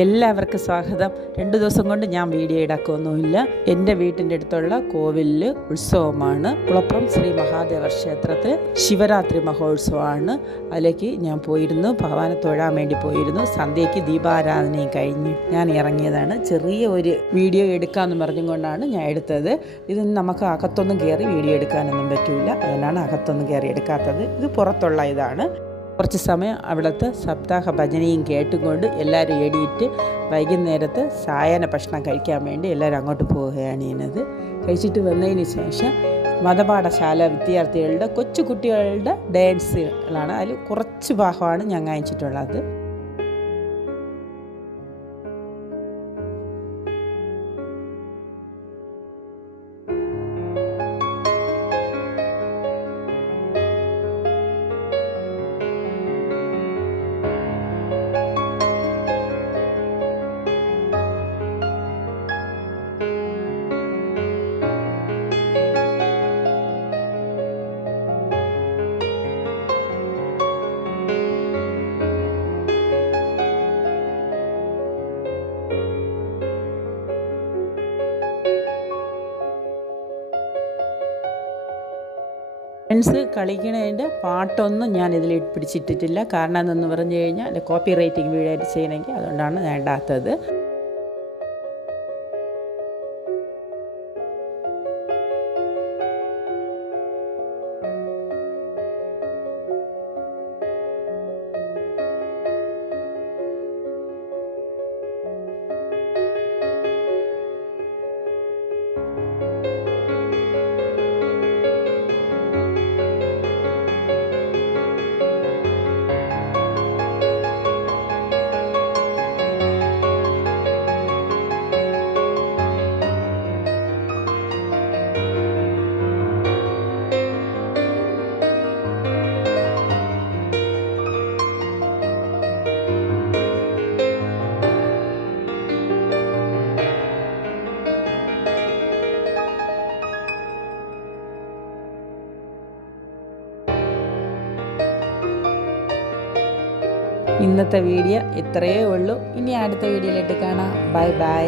എല്ലാവർക്കും സ്വാഗതം. 2 ദിവസം കൊണ്ട് ഞാൻ വീഡിയോ ഇടാക്കൊന്നുമില്ല. എൻ്റെ വീട്ടിൻ്റെ അടുത്തുള്ള കോവിലിൽ ഉത്സവമാണ്. കുളപ്പുറം ശ്രീ മഹാദേവ ക്ഷേത്രത്തിൽ ശിവരാത്രി മഹോത്സവമാണ്. അതിലേക്ക് ഞാൻ പോയിരുന്നു, ഭഗവാനെ തൊഴാൻ വേണ്ടി പോയിരുന്നു. സന്ധ്യയ്ക്ക് ദീപാരാധനയും കഴിഞ്ഞ് ഞാൻ ഇറങ്ങിയതാണ്. ചെറിയ ഒരു വീഡിയോ എടുക്കാമെന്ന് പറഞ്ഞുകൊണ്ടാണ് ഞാൻ എടുത്തത്. ഇത് നമുക്ക് അകത്തൊന്നും കയറി വീഡിയോ എടുക്കാനൊന്നും പറ്റില്ല, അതുകൊണ്ടാണ് അകത്തൊന്നും കയറി എടുക്കാത്തത്. ഇത് പുറത്തുള്ള ഇതാണ്. കുറച്ച് സമയം അവിടുത്തെ സപ്താഹ ഭജനയും കേട്ടുകൊണ്ട് എല്ലാവരും എടിയിട്ട് വൈകുന്നേരത്ത് സായാഹ്ന ഭക്ഷണം കഴിക്കാൻ വേണ്ടി എല്ലാവരും അങ്ങോട്ട് പോവുകയാണ് ചെയ്യുന്നത്. കഴിച്ചിട്ട് വന്നതിന് ശേഷം മതപാഠശാല വിദ്യാർത്ഥികളുടെ കൊച്ചു കുട്ടികളുടെ ഡാൻസുകളാണ്. അതിൽ കുറച്ച് ഭാഗമാണ് ഞാൻ കാണിച്ചിട്ടുള്ളത്. ഡാൻസ് കളിക്കണതിൻ്റെ പാട്ടൊന്നും ഞാൻ ഇതിൽ പിടിച്ചിട്ടിട്ടില്ല. കാരണം എന്തെന്ന് പറഞ്ഞു കഴിഞ്ഞാൽ എൻ്റെ കോപ്പി റൈറ്റിംഗ് വീഡിയോ ചെയ്യണമെങ്കിൽ, അതുകൊണ്ടാണ് ഞാൻ ഇടാത്തത്. ഇന്നത്തെ വീഡിയോ ഇത്രയേ ഉള്ളൂ. ഇനി അടുത്ത വീഡിയോയിലിട്ട് കാണാം. Bye bye.